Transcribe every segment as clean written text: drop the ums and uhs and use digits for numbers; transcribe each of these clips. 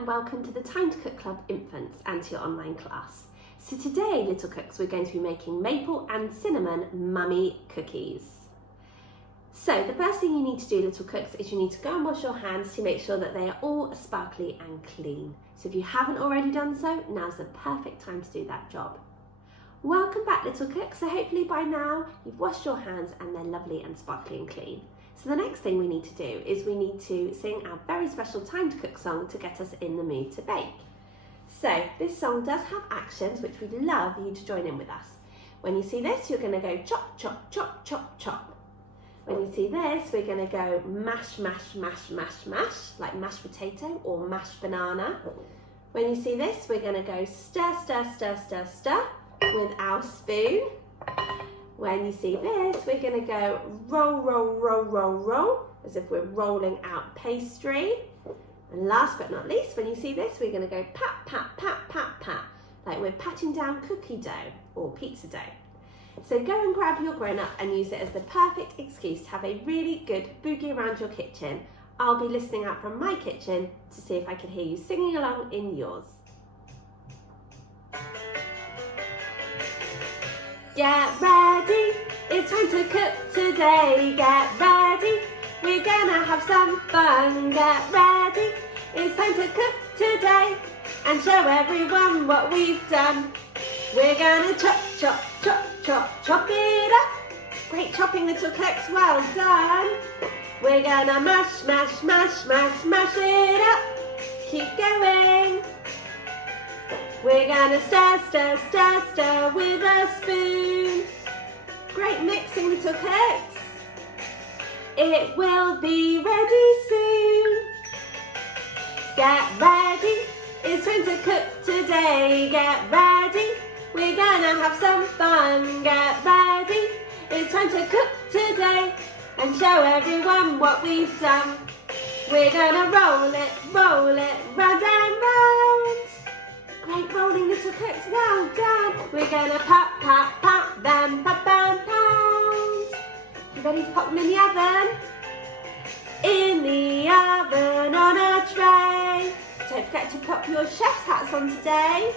and welcome to the Time to Cook Club Infants and to your online class. So today, little cooks, we're going to be making maple and cinnamon mummy cookies. So the first thing you need to do, little cooks, is you need to go and wash your hands to make sure that they are all sparkly and clean. So if you haven't already done so, now's the perfect time to do that job. Welcome back, little cooks. So hopefully by now you've washed your hands and they're lovely and sparkly and clean. So the next thing we need to do is we need to sing our very special Time to Cook song to get us in the mood to bake. So this song does have actions which we'd love you to join in with us. When you see this, you're going to go chop, chop, chop, chop, chop. When you see this, we're going to go mash, mash, mash, mash, mash, like mashed potato or mashed banana. When you see this, we're going to go stir, stir, stir, stir, stir with our spoon. When you see this, we're going to go roll, roll, roll, roll, roll, as if we're rolling out pastry. And last but not least, when you see this, we're going to go pat, pat, pat, pat, pat, like we're patting down cookie dough or pizza dough. So go and grab your grown-up and use it as the perfect excuse to have a really good boogie around your kitchen. I'll be listening out from my kitchen to see if I can hear you singing along in yours. Get ready, it's time to cook today. Get ready, we're gonna have some fun. Get ready, it's time to cook today and show everyone what we've done. We're gonna chop, chop, chop, chop, chop it up. Great chopping, little cooks, well done. We're gonna mash, mash, mash, mash, mash it up. Keep going. We're gonna stir, stir, stir, stir with a spoon. Great mixing, little cooks. It will be ready soon. Get ready, it's time to cook today. Get ready, we're gonna have some fun. Get ready, it's time to cook today and show everyone what we've done. We're gonna roll it, round and round. Great rolling, little cooks, well done. We're gonna pat, pat, pat them, pat, pat, pound. You ready to pop them in the oven? In the oven on a tray. Don't forget to pop your chef's hats on today.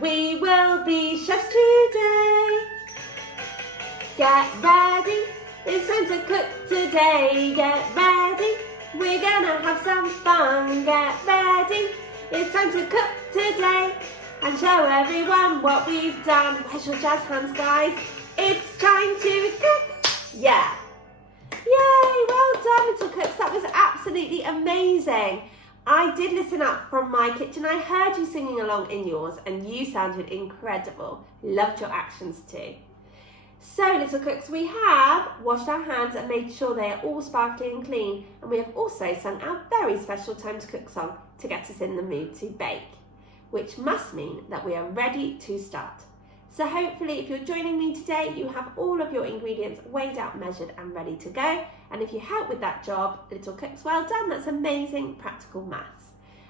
We will be chefs today. Get ready, it's time to cook today. Get ready, we're gonna have some fun. Get ready, it's time to cook today and show everyone what we've done. Where's your jazz hands, guys? It's time to cook. Yeah. Yay, well done, little cooks. That was absolutely amazing. I did listen up from my kitchen. I heard you singing along in yours and you sounded incredible. Loved your actions too. So, little cooks, we have washed our hands and made sure they are all sparkly and clean. And we have also sung our very special Time to Cook song to get us in the mood to bake, which must mean that we are ready to start. So hopefully if you're joining me today, you have all of your ingredients weighed out, measured and ready to go. And if you help with that job, little cooks, well done. That's amazing practical maths.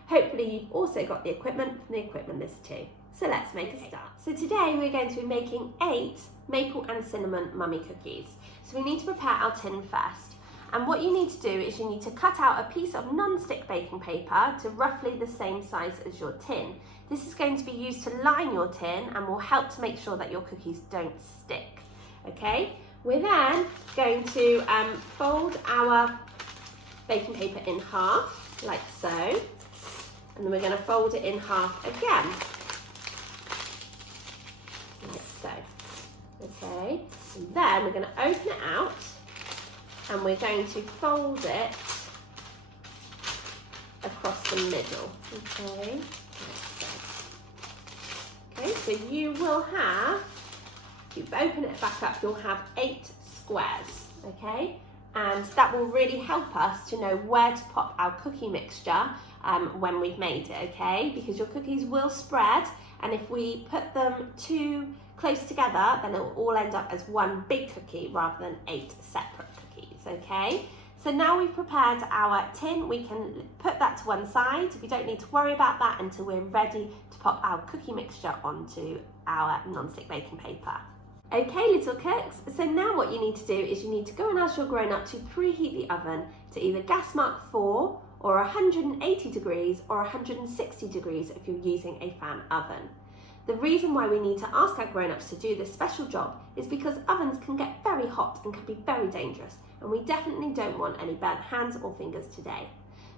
Hopefully you've also got the equipment from the equipment list too. So let's make a start. So today we're going to be making 8 maple and cinnamon mummy cookies. So we need to prepare our tin first. And what you need to do is you need to cut out a piece of non-stick baking paper to roughly the same size as your tin. This is going to be used to line your tin and will help to make sure that your cookies don't stick. Okay, we're then going to fold our baking paper in half, like so. And then we're going to fold it in half again, like so. Okay, and then we're going to open it out and we're going to fold it across the middle. Okay, okay, so you will have, if you open it back up, you'll have 8 squares, okay? And that will really help us to know where to pop our cookie mixture when we've made it, okay? Because your cookies will spread, and if we put them too close together, then it will all end up as one big cookie rather than 8 separate cookies, okay? So now we've prepared our tin, we can put that to one side. We don't need to worry about that until we're ready to pop our cookie mixture onto our non-stick baking paper. Okay, little cooks, so now what you need to do is you need to go and ask your grown-up to preheat the oven to either gas mark 4 or 180 degrees or 160 degrees if you're using a fan oven. The reason why we need to ask our grown-ups to do this special job is because ovens can get very hot and can be very dangerous, and we definitely don't want any burnt hands or fingers today.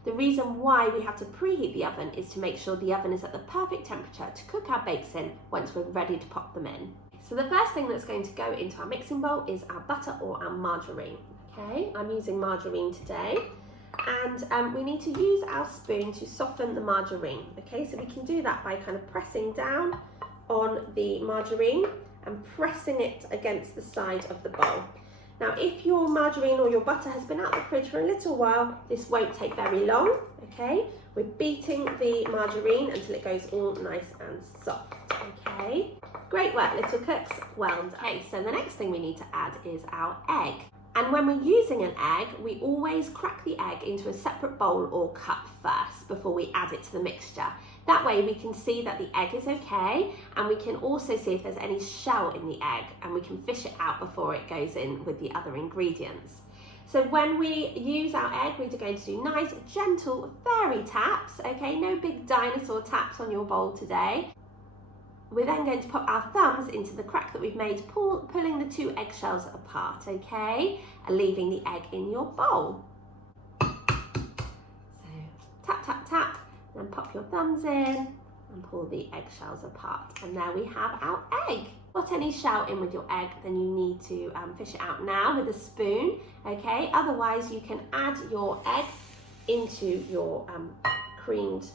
The reason why we have to preheat the oven is to make sure the oven is at the perfect temperature to cook our bakes in once we're ready to pop them in. So the first thing that's going to go into our mixing bowl is our butter or our margarine. Okay, I'm using margarine today, and we need to use our spoon to soften the margarine. Okay, so we can do that by kind of pressing down on the margarine and pressing it against the side of the bowl. Now, if your margarine or your butter has been out of the fridge for a little while, this won't take very long, okay? We're beating the margarine until it goes all nice and soft, okay? Great work, little cooks, well done. Okay, so the next thing we need to add is our egg. And when we're using an egg, we always crack the egg into a separate bowl or cup first before we add it to the mixture. That way we can see that the egg is okay, and we can also see if there's any shell in the egg, and we can fish it out before it goes in with the other ingredients. So when we use our egg, we're going to do nice, gentle, fairy taps, okay? No big dinosaur taps on your bowl today. We're then going to pop our thumbs into the crack that we've made, pulling the two eggshells apart, okay? And leaving the egg in your bowl. So tap, tap, tap, and pop your thumbs in and pull the eggshells apart. And there we have our egg. Got any shell in with your egg, then you need to fish it out now with a spoon, okay? Otherwise, you can add your egg into your creamed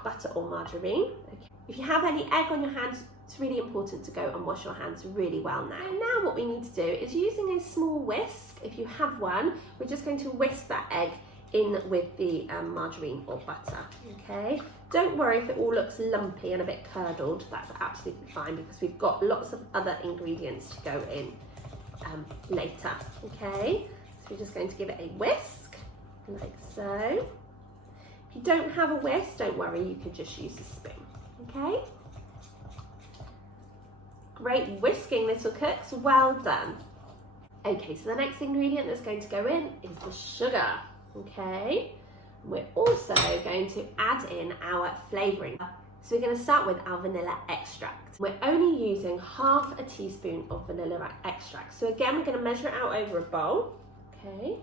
butter or margarine. Okay. If you have any egg on your hands, it's really important to go and wash your hands really well now. And now what we need to do is, using a small whisk, if you have one, we're just going to whisk that egg in with the margarine or butter, okay? Don't worry if it all looks lumpy and a bit curdled, that's absolutely fine, because we've got lots of other ingredients to go in later, okay? So we're just going to give it a whisk, like so. If you don't have a whisk, don't worry, you could just use a spoon. Okay, great whisking, little cooks, well done. Okay, so the next ingredient that's going to go in is the sugar, okay? We're also going to add in our flavouring. So we're going to start with our vanilla extract. We're only using half a teaspoon of vanilla extract. So again, we're going to measure it out over a bowl, okay?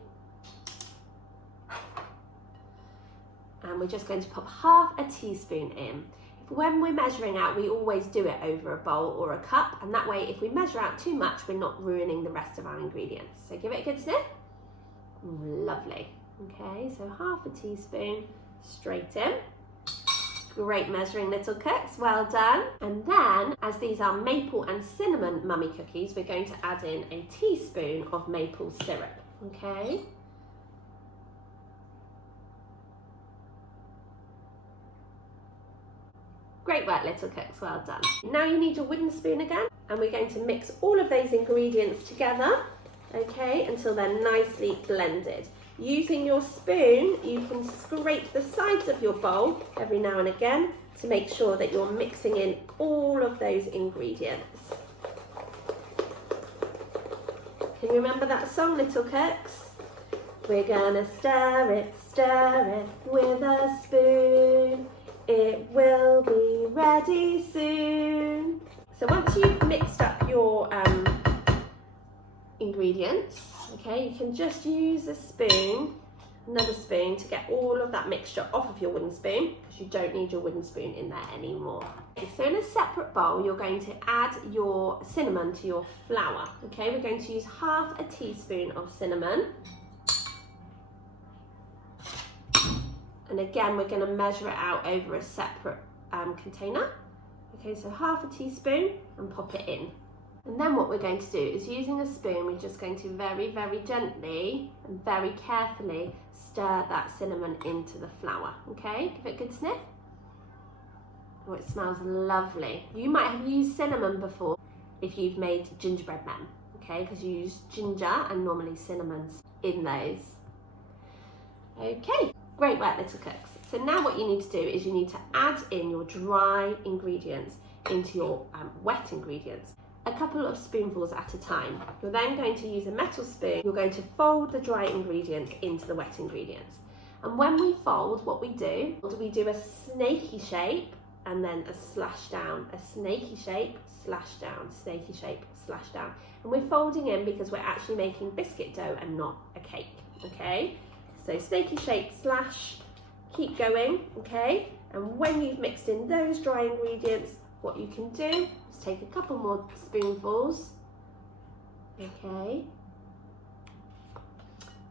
And we're just going to pop half a teaspoon in. When we're measuring out, we always do it over a bowl or a cup, and that way if we measure out too much, we're not ruining the rest of our ingredients. So give it a good sniff. Lovely. Okay, so half a teaspoon straight in. Great measuring, little cooks, well done. And then, as these are maple and cinnamon mummy cookies, we're going to add in a teaspoon of maple syrup, okay? Great work, little cooks, well done. Now you need your wooden spoon again, and we're going to mix all of those ingredients together, okay, until they're nicely blended. Using your spoon, you can scrape the sides of your bowl every now and again to make sure that you're mixing in all of those ingredients. Can you remember that song, little cooks? We're gonna stir it with a spoon. It will be ready soon. So once you've mixed up your ingredients, okay, you can just use a spoon, another spoon, to get all of that mixture off of your wooden spoon, because you don't need your wooden spoon in there anymore. Okay, so in a separate bowl, you're going to add your cinnamon to your flour. Okay, we're going to use half a teaspoon of cinnamon. And again, we're going to measure it out over a separate container. Okay, so half a teaspoon and pop it in. And then what we're going to do is, using a spoon, we're just going to very, very gently and very carefully stir that cinnamon into the flour. Okay, give it a good sniff. Oh, it smells lovely. You might have used cinnamon before if you've made gingerbread men, okay, because you use ginger and normally cinnamon's in those. Okay. Great work, little cooks. So now what you need to do is you need to add in your dry ingredients into your wet ingredients, a couple of spoonfuls at a time. You're then going to use a metal spoon. You're going to fold the dry ingredients into the wet ingredients. And when we fold, what we do a snaky shape and then a slash down, a snaky shape, slash down, snaky shape, slash down. And we're folding in because we're actually making biscuit dough and not a cake, okay? So snaky shape, slash, keep going, okay? And when you've mixed in those dry ingredients, what you can do is take a couple more spoonfuls, okay?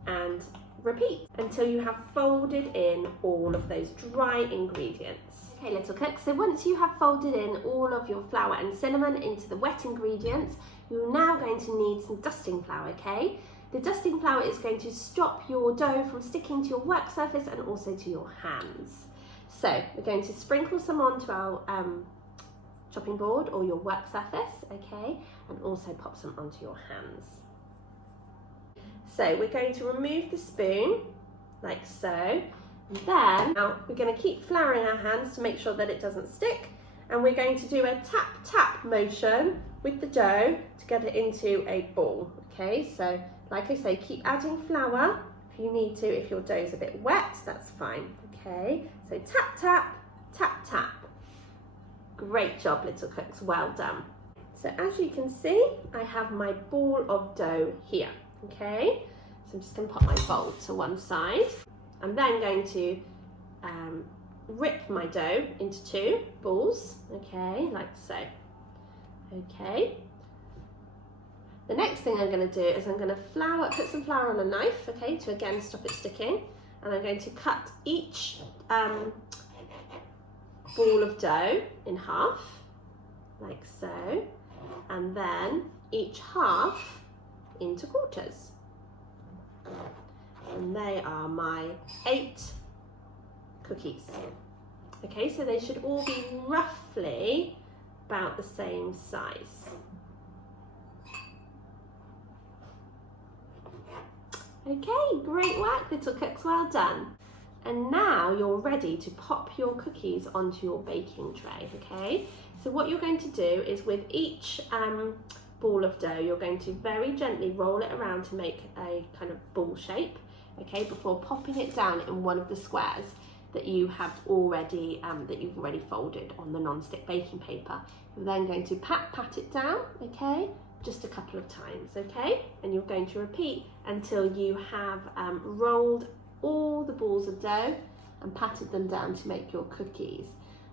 And repeat until you have folded in all of those dry ingredients. Okay, little cooks, so once you have folded in all of your flour and cinnamon into the wet ingredients, you're now going to need some dusting flour, okay? The dusting flour is going to stop your dough from sticking to your work surface and also to your hands. So we're going to sprinkle some onto our chopping board or your work surface, okay? And also pop some onto your hands. So we're going to remove the spoon, like so. And then now we're going to keep flouring our hands to make sure that it doesn't stick. And we're going to do a tap-tap motion with the dough to get it into a ball, okay? So like I say, keep adding flour if you need to. If your dough is a bit wet, that's fine, okay? So tap, tap, tap, tap. Great job, little cooks, well done. So as you can see, I have my ball of dough here, okay? So I'm just going to pop my bowl to one side. I'm then going to rip my dough into two balls, okay, like so, okay. The next thing I'm going to do is I'm going to put some flour on a knife, okay, to again stop it sticking, and I'm going to cut each ball of dough in half, like so, and then each half into quarters. And they are my 8 cookies. Okay, so they should all be roughly about the same size. Okay, great work, little cooks, well done. And now you're ready to pop your cookies onto your baking tray, okay? So what you're going to do is with each ball of dough, you're going to very gently roll it around to make a kind of ball shape, okay, before popping it down in one of the squares that you have already you've already folded on the non-stick baking paper. You're then going to pat it down, okay, just a couple of times, okay, and you're going to repeat until you have rolled all the balls of dough and patted them down to make your cookies.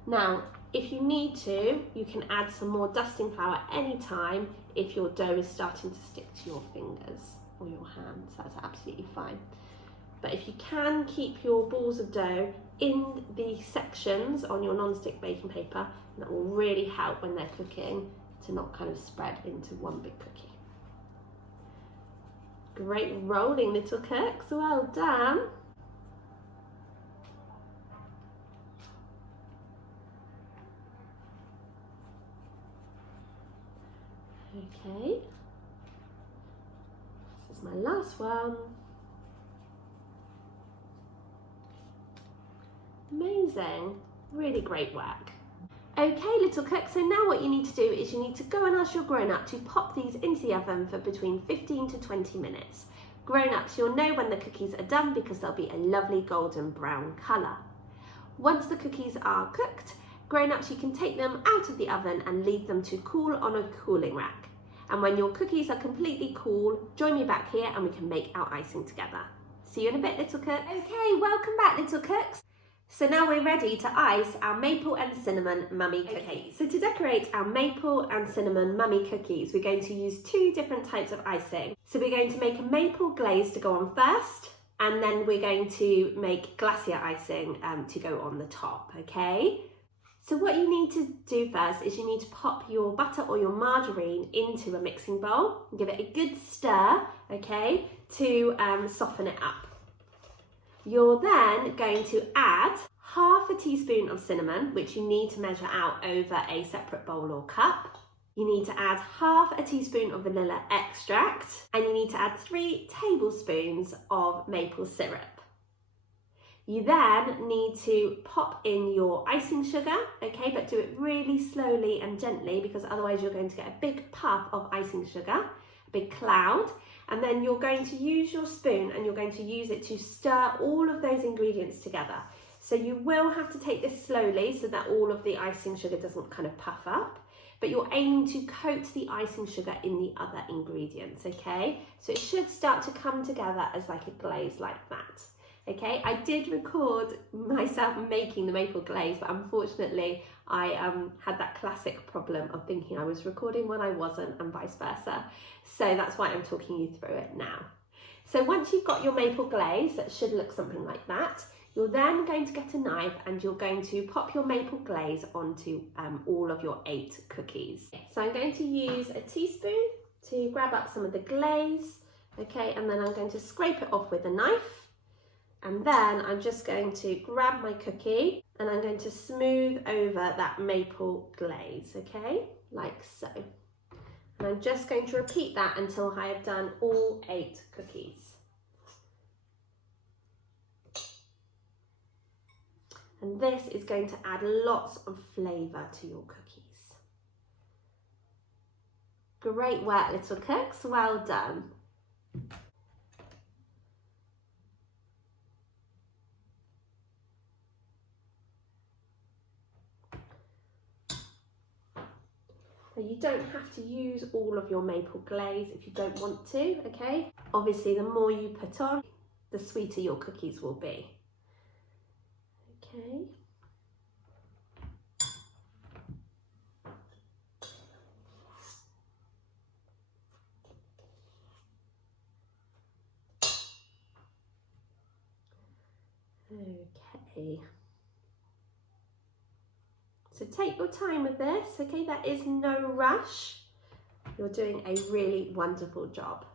Now, if you need to, you can add some more dusting flour anytime if your dough is starting to stick to your fingers or your hands. That's absolutely fine. But if you can keep your balls of dough in the sections on your non-stick baking paper, that will really help when they're cooking to not kind of spread into one big cookie. Great rolling, little cooks, well done. Okay, this is my last one. Amazing, really great work. Okay, little cook, so now what you need to do is you need to go and ask your grown-up to pop these into the oven for between 15 to 20 minutes. Grown-ups, you'll know when the cookies are done because they'll be a lovely golden brown colour. Once the cookies are cooked, grown-ups, you can take them out of the oven and leave them to cool on a cooling rack. And when your cookies are completely cool, join me back here and we can make our icing together. See you in a bit, little cooks. Okay, welcome back, little cooks. So now we're ready to ice our maple and cinnamon mummy cookies. Okay, so to decorate our maple and cinnamon mummy cookies, we're going to use 2 different types of icing. So we're going to make a maple glaze to go on first, and then we're going to make glacier icing to go on the top, okay? So what you need to do first is you need to pop your butter or your margarine into a mixing bowl and give it a good stir, okay, to soften it up. You're then going to add half a teaspoon of cinnamon, which you need to measure out over a separate bowl or cup. You need to add half a teaspoon of vanilla extract, and you need to add 3 tablespoons of maple syrup. You then need to pop in your icing sugar, okay, but do it really slowly and gently because otherwise you're going to get a big puff of icing sugar, a big cloud. And then you're going to use your spoon and you're going to use it to stir all of those ingredients together. So you will have to take this slowly so that all of the icing sugar doesn't kind of puff up, but you're aiming to coat the icing sugar in the other ingredients, okay? So it should start to come together as like a glaze like that. Okay, I did record myself making the maple glaze, but unfortunately I had that classic problem of thinking I was recording when I wasn't and vice versa. So that's why I'm talking you through it now. So once you've got your maple glaze, that should look something like that, you're then going to get a knife and you're going to pop your maple glaze onto all of your 8 cookies. So I'm going to use a teaspoon to grab up some of the glaze, okay, and then I'm going to scrape it off with a knife. And then I'm just going to grab my cookie and I'm going to smooth over that maple glaze, okay? Like so. And I'm just going to repeat that until I have done all 8 cookies. And this is going to add lots of flavour to your cookies. Great work, little cooks, well done. You don't have to use all of your maple glaze if you don't want to, okay? Obviously, the more you put on, the sweeter your cookies will be. Okay. Okay. So take your time with this, okay? There is no rush. You're doing a really wonderful job.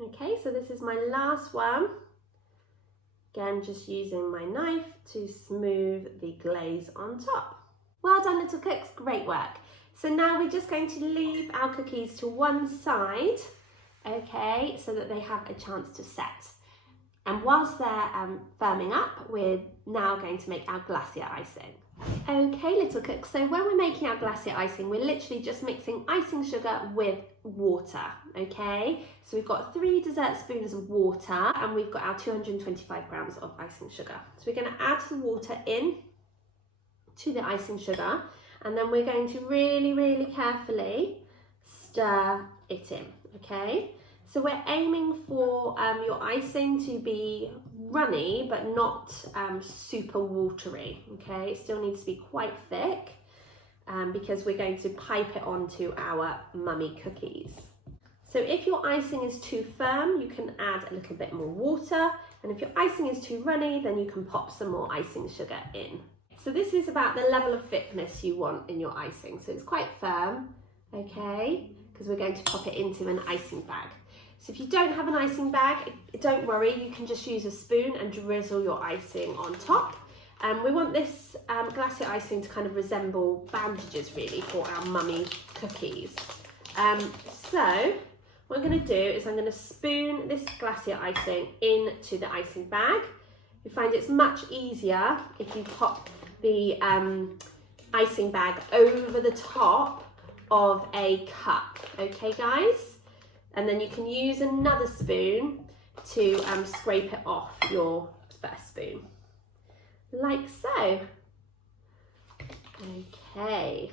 Okay, so this is my last one. Again, just using my knife to smooth the glaze on top. Well done, little cooks, great work. So now we're just going to leave our cookies to one side, okay, so that they have a chance to set. And whilst they're firming up, we're now going to make our glacier icing. Okay, little cooks, so when we're making our glacier icing, we're literally just mixing icing sugar with water, okay? So we've got 3 dessert spoons of water and we've got our 225 grams of icing sugar. So we're going to add some water in to the icing sugar and then we're going to really carefully stir it in, okay? So we're aiming for your icing to be runny but not super watery, okay? It still needs to be quite thick because we're going to pipe it onto our mummy cookies. So if your icing is too firm, you can add a little bit more water, and if your icing is too runny, then you can pop some more icing sugar in. So this is about the level of thickness you want in your icing. So it's quite firm, okay? Because we're going to pop it into an icing bag. So if you don't have an icing bag, don't worry, you can just use a spoon and drizzle your icing on top. We want this glacier icing to kind of resemble bandages really for our mummy cookies. So what I'm going to do is I'm going to spoon this glacier icing into the icing bag. You find it's much easier if you pop the icing bag over the top of a cup, okay guys? And then you can use another spoon to scrape it off your first spoon, like so. Okay.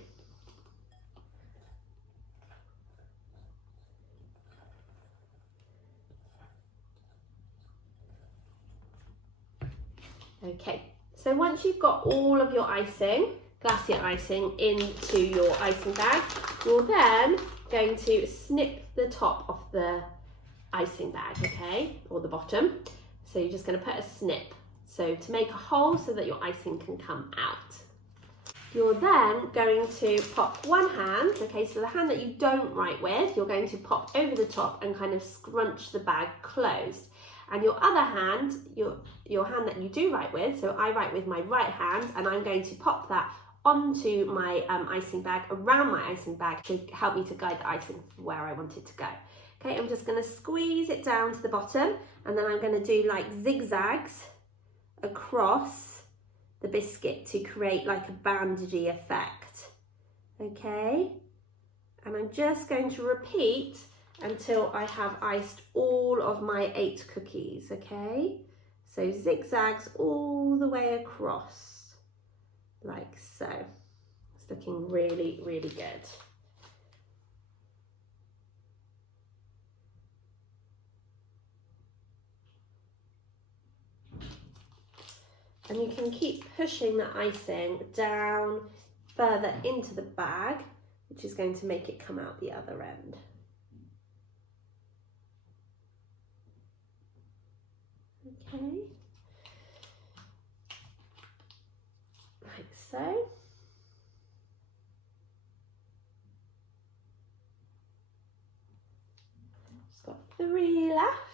Okay, so once you've got all of your icing, glacier icing, into your icing bag, you're then going to snip the top of the icing bag, okay, or the bottom. So you're just going to put a snip So to make a hole so that your icing can come out. You're then going to pop one hand, okay, so the hand that you don't write with, you're going to pop over the top and kind of scrunch the bag closed. And your other hand, your hand that you do write with, so I write with my right hand, and I'm going to pop that onto my icing bag, around my icing bag, to help me to guide the icing where I want it to go. Okay, I'm just going to squeeze it down to the bottom, and then I'm going to do like zigzags across the biscuit to create like a bandagey effect. Okay, and I'm just going to repeat until I have iced all of my 8 cookies. Okay, so zigzags all the way across like so. It's looking really, really good. And you can keep pushing the icing down further into the bag, which is going to make it come out the other end. Okay, like so. Just got 3 left.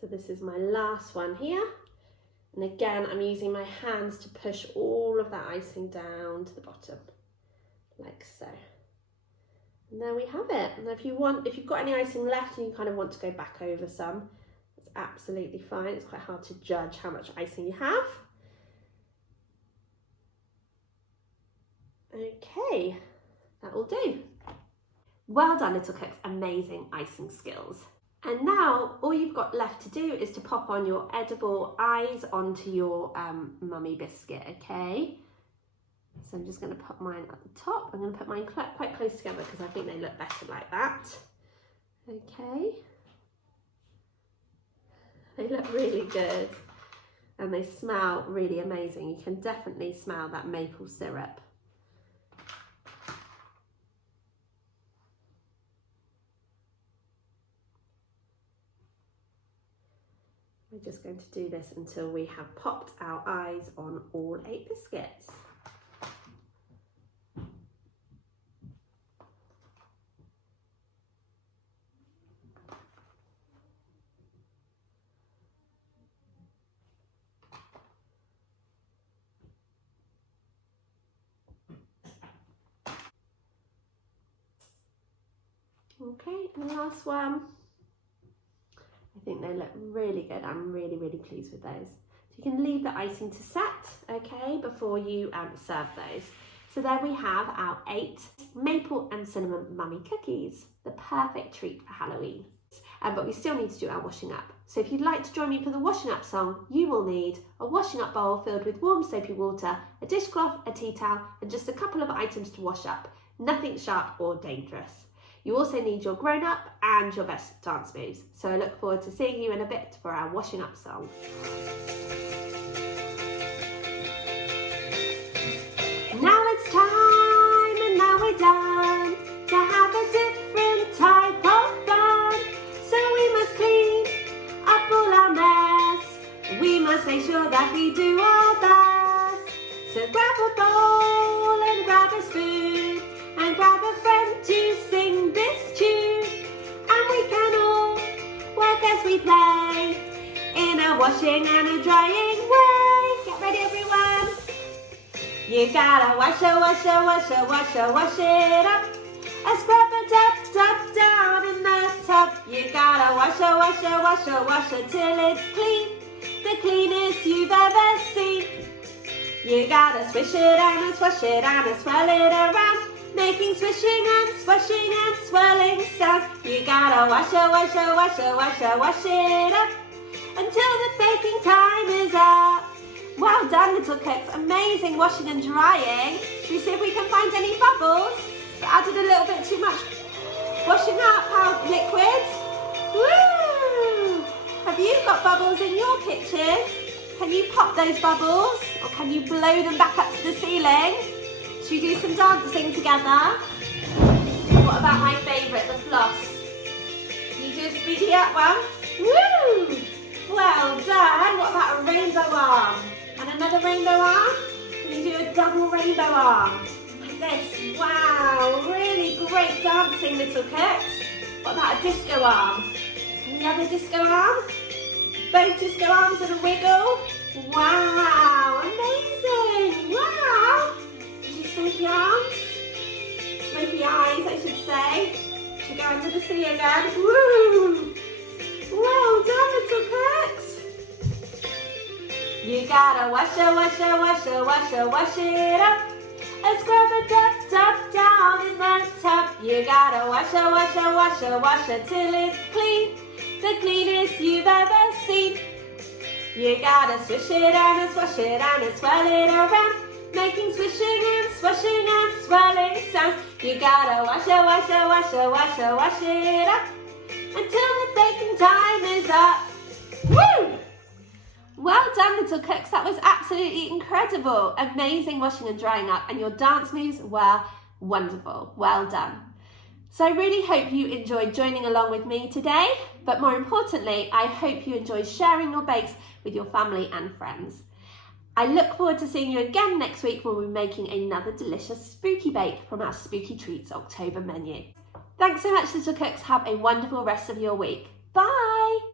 So this is my last one here. And again, I'm using my hands to push all of that icing down to the bottom, like so. And there we have it. And if you've got any icing left and you kind of want to go back over some, that's absolutely fine. It's quite hard to judge how much icing you have. Okay, that will do. Well done, little cooks, amazing icing skills. And now all you've got left to do is to pop on your edible eyes onto your mummy biscuit, okay? So I'm just going to put mine at the top. I'm going to put mine quite close together because I think they look better like that. Okay. They look really good and they smell really amazing. You can definitely smell that maple syrup. We're just going to do this until we have popped our eyes on all 8 biscuits. Okay, and the last one. I think they look really good. I'm really, really pleased with those. So you can leave the icing to set, okay, before you serve those. So there we have our 8 maple and cinnamon mummy cookies, the perfect treat for Halloween. But we still need to do our washing up. So if you'd like to join me for the washing up song, you will need a washing up bowl filled with warm soapy water, a dishcloth, a tea towel, and just a couple of items to wash up. Nothing sharp or dangerous. You also need your grown-up and your best dance moves. So I look forward to seeing you in a bit for our washing up song. Now it's time, and now we're done, to have a different type of fun. So we must clean up all our mess. We must make sure that we do our best. So grab a bowl and grab a spoon, and grab a friend to sing this tune, and we can all work as we play in a washing and a drying way. Get ready, everyone. You gotta wash it up. A scrub a dub down in the tub. You gotta wash it till it's clean, the cleanest you've ever seen. You gotta swish it and swash it and swirl it around, making swishing and swashing and swirling sounds. You gotta wash it up until the baking time is up. Well done, little cooks. Amazing washing and drying. Should we see if we can find any bubbles? We added a little bit too much washing up liquid. Woo! Have you got bubbles? bubbles in your kitchen? Can you pop those bubbles? Or can you blow them back up to the ceiling? Should we do some dancing together? What about my favourite, the floss? Can you do a spooky up one? Woo! Well done. What about a rainbow arm? And another rainbow arm? Can you do a double rainbow arm? Like this. Wow, really great dancing, little cooks. What about a disco arm? And the other disco arm? Both disco arms and a wiggle. Wow, amazing. Wow. Did you smoky arms? Smoky eyes, I should say. Should we go under the sea again? Woo! Well done, little cooks. You gotta wash it, wash it, wash it, wash it, wash it up. And scrub it up, down in the tub. You gotta wash it, wash it, wash it, wash it till it's clean. The cleanest you've ever seen. You gotta swish it and swash it and swirl it around, making swishing and swashing and swirling sounds. You gotta wash it, wash it, wash it, wash it, wash it up until the baking time is up. Woo! Well done, little cooks. That was absolutely incredible. Amazing washing and drying up, and your dance moves were wonderful. Well done. So I really hope you enjoyed joining along with me today, but more importantly, I hope you enjoyed sharing your bakes with your family and friends. I look forward to seeing you again next week when we're making another delicious spooky bake from our Spooky Treats October menu. Thanks so much, little cooks. Have a wonderful rest of your week. Bye!